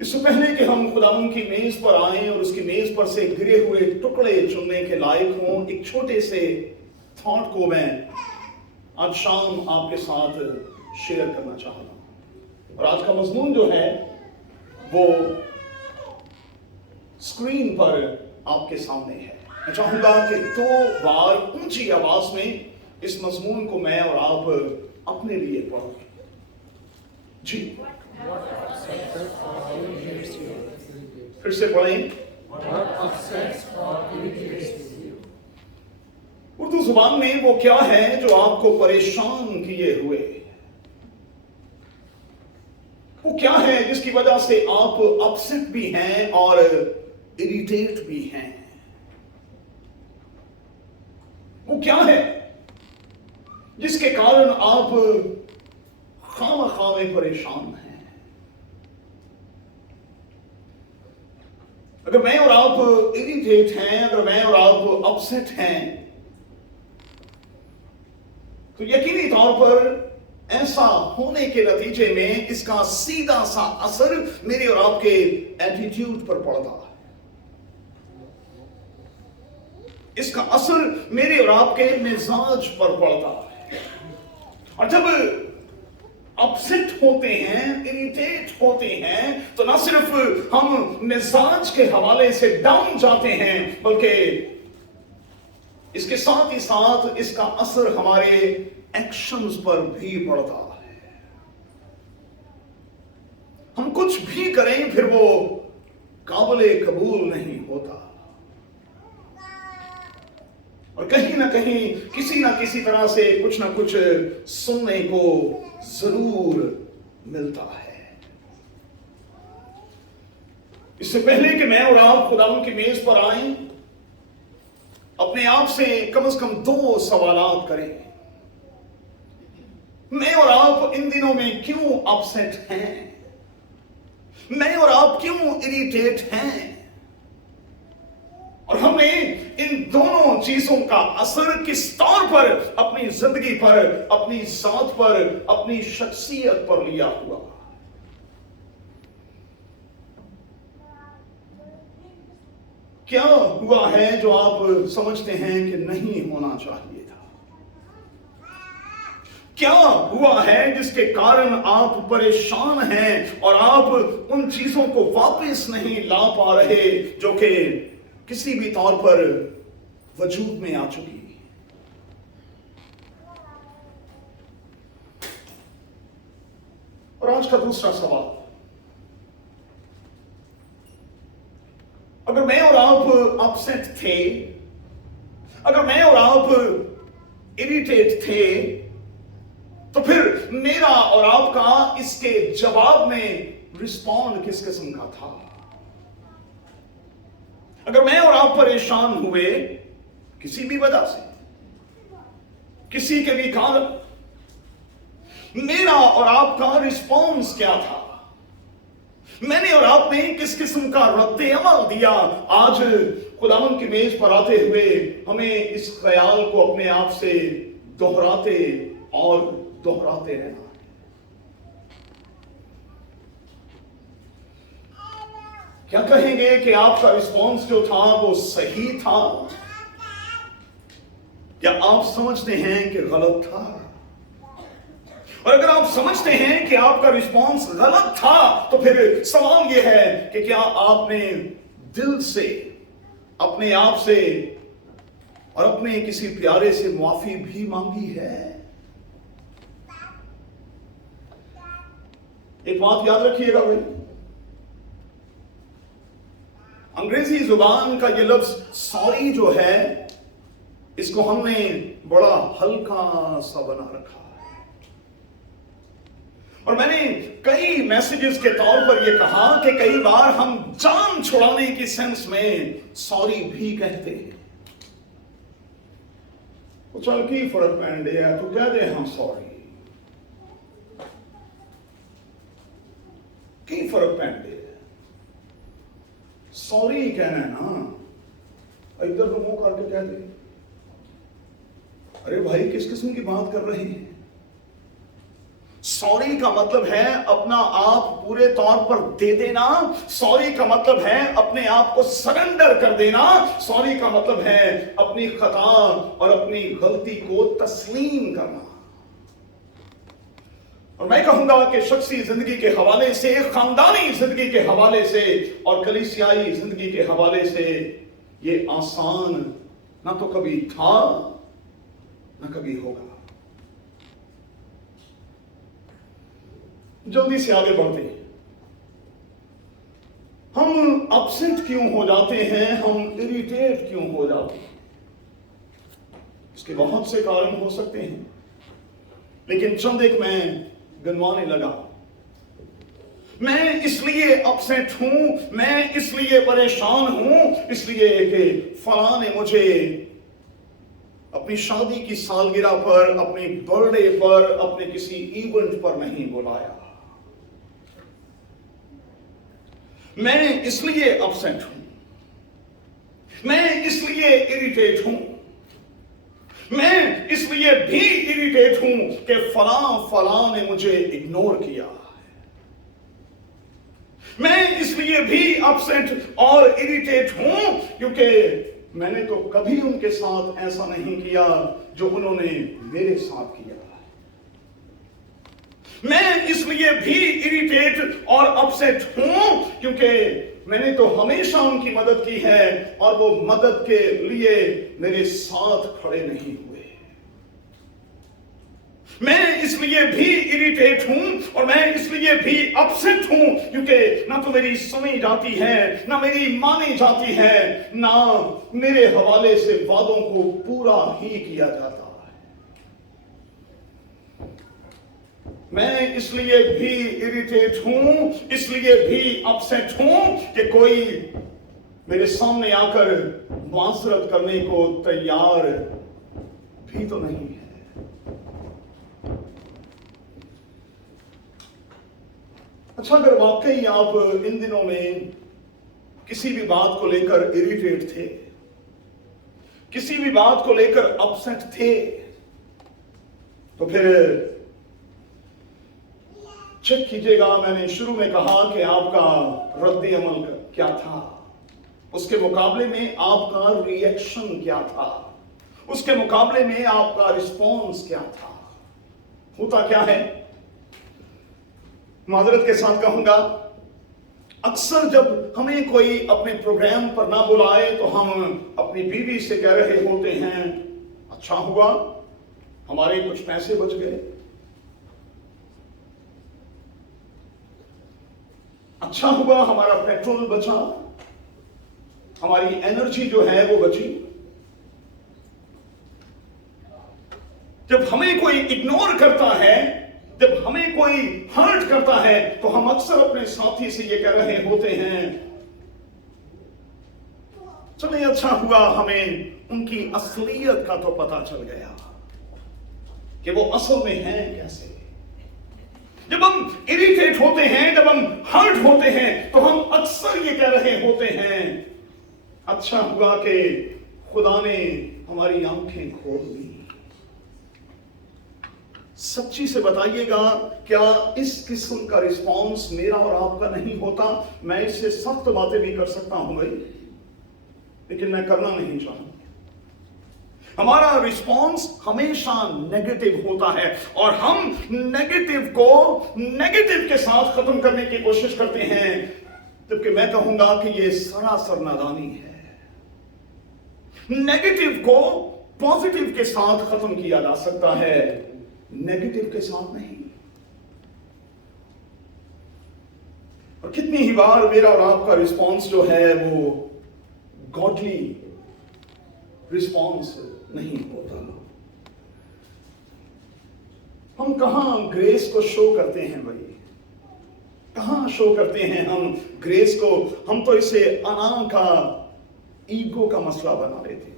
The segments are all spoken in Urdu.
اس سے پہلے کہ ہم خداوند کی میز پر آئیں اور اس کی میز پر سے گرے ہوئے ٹکڑے چننے کے لائق ہوں، ایک چھوٹے سے تھاٹ کو میں آج شام آپ کے ساتھ شیئر کرنا چاہتا ہوں۔ اور آج کا مضمون جو ہے وہ اسکرین پر آپ کے سامنے ہے۔ میں چاہوں گا کہ 2 بار اونچی آواز میں اس مضمون کو میں اور آپ اپنے لیے پڑھیں۔ جی پھر سے پڑھیں۔ اردو زبان میں وہ کیا ہے جو آپ کو پریشان کیے ہوئے، وہ کیا ہے جس کی وجہ سے آپ اپسٹ بھی ہیں اور اریٹیٹ بھی ہیں، وہ کیا ہے جس کے کارن آپ خواہ میں پریشان ہیں۔ اگر میں اور آپ اریٹیٹ ہیں، اگر میں اور آپ اپسٹ ہیں، تو یقینی طور پر ایسا ہونے کے نتیجے میں اس کا سیدھا سا اثر میرے اور آپ کے ایٹیٹیوڈ پر پڑتا ہے، اس کا اثر میرے اور آپ کے مزاج پر پڑتا ہے۔ اور جب اپسٹ ہوتے ہیں، اریٹیٹ ہوتے ہیں، تو نہ صرف ہم مزاج کے حوالے سے ڈاؤن جاتے ہیں، بلکہ اس کے ساتھ ہی ساتھ اس کا اثر ہمارے ایکشنز پر بھی پڑتا ہے۔ ہم کچھ بھی کریں پھر وہ قابل قبول نہیں ہوتا، اور کہیں نہ کہیں کسی نہ کسی طرح سے کچھ نہ کچھ سننے کو ضرور ملتا ہے۔ اس سے پہلے کہ میں اور آپ خداوند کی میز پر آئیں، اپنے آپ سے کم از کم 2 سوالات کریں۔ میں اور آپ ان دنوں میں کیوں اپسیٹ ہیں؟ میں اور آپ کیوں اریٹیٹ ہیں؟ اور ہم نے ان دونوں چیزوں کا اثر کس طور پر اپنی زندگی پر، اپنی ذات پر، اپنی شخصیت پر لیا ہوا؟ کیا ہوا ہے جو آپ سمجھتے ہیں کہ نہیں ہونا چاہیے تھا؟ کیا ہوا ہے جس کے کارن آپ پریشان ہیں اور آپ ان چیزوں کو واپس نہیں لا پا رہے جو کہ کسی بھی طور پر وجود میں آ چکی؟ اور آج کا دوسرا سوال، اگر میں اور آپ اپسیٹ تھے، اگر میں اور آپ اریٹیٹ تھے، تو پھر میرا اور آپ کا اس کے جواب میں رسپونڈ کس قسم کا تھا؟ اگر میں اور آپ پریشان ہوئے کسی بھی وجہ سے، کسی کے بھی کارن، میرا اور آپ کا رسپونس کیا تھا؟ میں نے اور آپ نے کس قسم کا رد عمل دیا؟ آج خداوند کی میز پر آتے ہوئے ہمیں اس خیال کو اپنے آپ سے دہراتے اور دہراتے رہنا۔ کیا کہیں گے کہ آپ کا رسپانس جو تھا وہ صحیح تھا، یا آپ سمجھتے ہیں کہ غلط تھا؟ اور اگر آپ سمجھتے ہیں کہ آپ کا رسپانس غلط تھا، تو پھر سوال یہ ہے کہ کیا آپ نے دل سے اپنے آپ سے اور اپنے کسی پیارے سے معافی بھی مانگی ہے؟ ایک بات یاد رکھیے گا بھائی، انگریزی زبان کا یہ لفظ سوری جو ہے، اس کو ہم نے بڑا ہلکا سا بنا رکھا ہے، اور میں نے کئی میسیجز کے طور پر یہ کہا کہ کئی بار ہم جان چھڑانے کی سینس میں سوری بھی کہتے ہیں۔ تو چل کی فرق پہن دے ہے تو کہہ دے ہاں سوری، کی فرق پہن دے، سوری کہنا ہے نا، ادھر کو منہ کر کے کہہ دے۔ ارے بھائی کس قسم کی بات کر رہے ہیں؟ سوری کا مطلب ہے اپنا آپ پورے طور پر دے دینا. سوری کا مطلب ہے اپنے آپ کو سرنڈر کر دینا. سوری کا مطلب ہے اپنی خطا اور اپنی غلطی کو تسلیم کرنا. اور میں کہوں گا کہ شخصی زندگی کے حوالے سے، خاندانی زندگی کے حوالے سے اور کلیسیائی زندگی کے حوالے سے یہ آسان نہ تو کبھی تھا نہ کبھی ہوگا. جلدی سے آگے بڑھتے ہیں. ہم اپسٹ کیوں ہو جاتے ہیں؟ ہم اریٹیٹ کیوں ہو جاتے ہیں؟ اس کے بہت سے کارن ہو سکتے ہیں، لیکن چند ایک میں گنوانے لگا. میں اس لیے اپسٹ ہوں، میں اس لیے پریشان ہوں، اس لیے کہ فلاں نے مجھے اپنی شادی کی سالگرہ پر، اپنی برتھ ڈے پر، اپنے کسی ایونٹ پر نہیں بلایا. میں اس لیے اپسٹ ہوں، میں اس لیے اریٹیٹ ہوں، میں اس لیے بھی اریٹیٹ ہوں کہ فلاں نے مجھے اگنور کیا. میں اس لیے بھی اپسٹ اور اریٹیٹ ہوں کیونکہ میں نے تو کبھی ان کے ساتھ ایسا نہیں کیا جو انہوں نے میرے ساتھ کیا. میں اس لیے بھی اریٹیٹ اور اپسٹ ہوں کیونکہ میں نے تو ہمیشہ ان کی مدد کی ہے اور وہ مدد کے لیے میرے ساتھ کھڑے نہیں ہوئے. میں اس لیے بھی اریٹیٹ ہوں اور میں اس لیے بھی اپسٹ ہوں کیونکہ نہ تو میری سنی جاتی ہے، نہ میری مانی جاتی ہے، نہ میرے حوالے سے وعدوں کو پورا ہی کیا جاتا ہے. میں اس لیے بھی اریٹیٹ ہوں، اس لیے بھی اپسٹ ہوں کہ کوئی میرے سامنے آ کر معذرت کرنے کو تیار بھی تو نہیں ہے. اچھا، اگر واقعی آپ ان دنوں میں کسی بھی بات کو لے کر اریٹیٹ تھے، کسی بھی بات کو لے کر اپسٹ تھے، تو پھر چیک کیجئے گا. میں نے شروع میں کہا کہ آپ کا رد عمل کیا تھا، اس کے مقابلے میں آپ کا ری ایکشن کیا تھا، اس کے مقابلے میں آپ کا رسپانس کیا تھا. ہوتا کیا ہے، معذرت کے ساتھ کہوں گا، اکثر جب ہمیں کوئی اپنے پروگرام پر نہ بلائے تو ہم اپنی بیوی سے کہہ رہے ہوتے ہیں اچھا ہوا ہمارے کچھ پیسے بچ گئے، اچھا ہوا ہمارا پیٹرول بچا، ہماری انرجی جو ہے وہ بچی. جب ہمیں کوئی اگنور کرتا ہے، جب ہمیں کوئی ہرٹ کرتا ہے تو ہم اکثر اپنے ساتھی سے یہ کہہ رہے ہوتے ہیں چلے اچھا ہوا ہمیں ان کی اصلیت کا تو پتہ چل گیا کہ وہ اصل میں ہیں کیسے. جب ہم اریٹیٹ ہوتے ہیں، جب ہم ہرٹ ہوتے ہیں تو ہم اکثر یہ کہہ رہے ہوتے ہیں اچھا ہوا کہ خدا نے ہماری آنکھیں کھول دی. سچی سے بتائیے گا، کیا اس قسم کا رسپانس میرا اور آپ کا نہیں ہوتا؟ میں اس سے سخت باتیں بھی کر سکتا ہوں بھائی، لیکن میں کرنا نہیں چاہوں. ہمارا رسپانس ہمیشہ نیگیٹو ہوتا ہے اور ہم نیگیٹو کو نیگیٹو کے ساتھ ختم کرنے کی کوشش کرتے ہیں، جبکہ میں کہوں گا کہ یہ سراسر نادانی ہے. نیگیٹو کو پازیٹو کے ساتھ ختم کیا جا سکتا ہے، نیگیٹو کے ساتھ نہیں. اور کتنی ہی بار میرا اور آپ کا رسپانس جو ہے وہ گاڈلی رسپانس نہیں ہوتا. ہم کہاں گریس کو شو کرتے ہیں بھائی، کہاں شو کرتے ہیں ہم گریس کو؟ ہم تو اسے انا کا، ایگو کا مسئلہ بنا لیتے ہیں.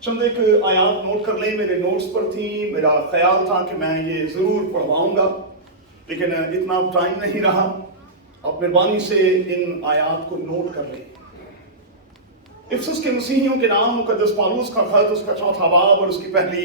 چند ایک آیات نوٹ کر لیں، میرے نوٹس پر تھی. میرا خیال تھا کہ میں یہ ضرور پڑھواؤں گا، لیکن اتنا ٹائم نہیں رہا. آپ مہربانی سے ان آیات کو نوٹ کر لیں. افسس کے مسیحیوں کے نام مقدس پالوس کا خط، اس کا 4واں باب اور اس کی پہلی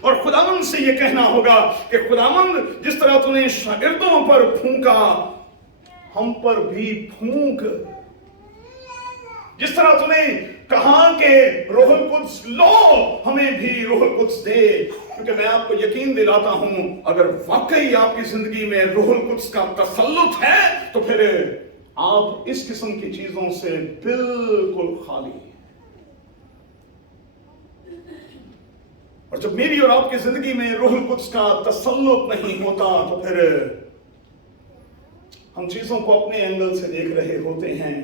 اور خداوند سے یہ کہنا ہوگا کہ خداوند جس طرح تو نے شاگردوں پر پھونکا ہم پر بھی پھونک، جس طرح تو نے کہا کہ روح القدس لو ہمیں بھی روح القدس دے، کیونکہ میں آپ کو یقین دلاتا ہوں اگر واقعی آپ کی زندگی میں روح القدس کا تسلط ہے تو پھر آپ اس قسم کی چیزوں سے بالکل خالی ہیں۔ اور جب میری اور آپ کی زندگی میں روح القدس کا تسلط نہیں ہوتا تو پھر ہم چیزوں کو اپنے اینگل سے دیکھ رہے ہوتے ہیں،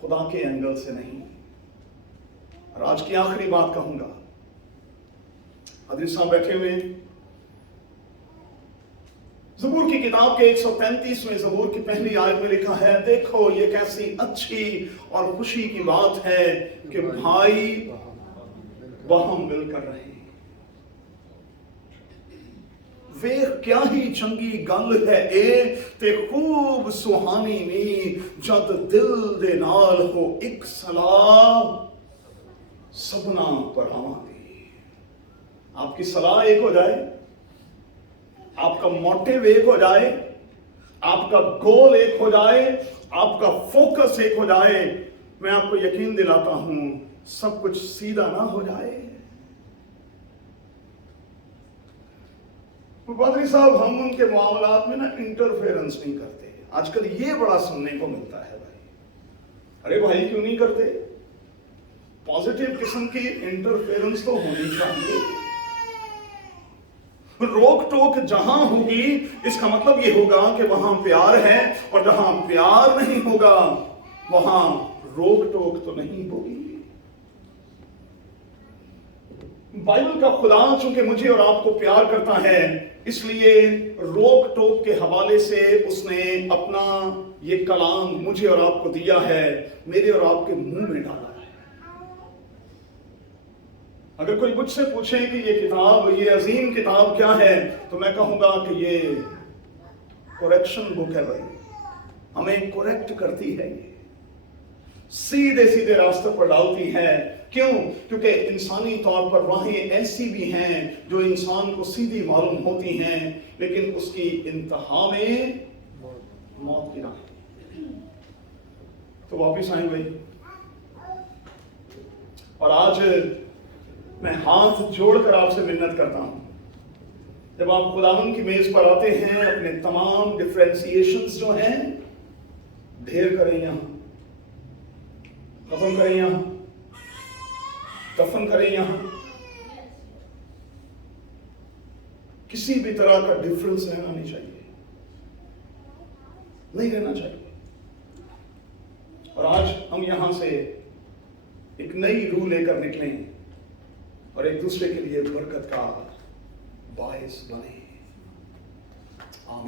خدا کے اینگل سے نہیں۔ اور آج کی آخری بات کہوں گا، حضرت صاحب بیٹھے ہوئے، زبور کی کتاب کے 135ویں زبور کی پہلی آیت میں لکھا ہے، دیکھو یہ کیسی اچھی اور خوشی کی بات ہے کہ بھائی باہم مل کر رہے ہیں۔ ویخ کیا ہی چنگی گل ہے اے تے خوب سہانی نی، جد دل دے نال ہو ایک صلاح سبنا پڑھاواں دی۔ آپ کی صلاح ایک ہو جائے، آپ کا موٹیو ایک ہو جائے، آپ کا گول ایک ہو جائے، آپ کا فوکس ایک ہو جائے، میں آپ کو یقین دلاتا ہوں سب کچھ سیدھا نہ ہو جائے۔ پادری صاحب ہم ان کے معاملات میں نا انٹرفیرنس نہیں کرتے، آج کل یہ بڑا سننے کو ملتا ہے بھائی۔ ارے بھائی کیوں نہیں کرتے؟ پازیٹیو قسم کی انٹرفیرنس تو ہونی چاہیے۔ روک ٹوک جہاں ہوگی اس کا مطلب یہ ہوگا کہ وہاں پیار ہے، اور جہاں پیار نہیں ہوگا وہاں روک ٹوک تو نہیں ہوگی۔ بائبل کا خدا چونکہ مجھے اور آپ کو پیار کرتا ہے، اس لیے روک ٹوک کے حوالے سے اس نے اپنا یہ کلام مجھے اور آپ کو دیا ہے، میرے اور آپ کے منہ میں ڈالا ہے۔ اگر کوئی مجھ سے پوچھے کہ یہ کتاب، یہ عظیم کتاب کیا ہے، تو میں کہوں گا کہ یہ کوریکشن بک ہے بھائی، ہمیں کوریکٹ کرتی ہے، یہ سیدھے سیدھے راستے پر ڈالتی ہے۔ کیوں؟ کیونکہ انسانی طور پر راہیں ایسی بھی ہیں جو انسان کو سیدھی معلوم ہوتی ہیں، لیکن اس کی انتہا میں موت کی راہ۔ تو واپس آئیں بھائی، اور آج میں ہاتھ جوڑ کر آپ سے منت کرتا ہوں، جب آپ خداوند کی میز پر آتے ہیں اپنے تمام ڈفرینسیشنز جو ہیں ڈھیر کریں، یہاں ختم کریں، یہاں دفن کریں، یہاں کسی بھی طرح کا ڈفرنس رہنا نہیں چاہیے، نہیں رہنا چاہیے۔ اور آج ہم یہاں سے ایک نئی روح لے کر نکلیں اور ایک دوسرے کے لیے برکت کا باعث بنیں۔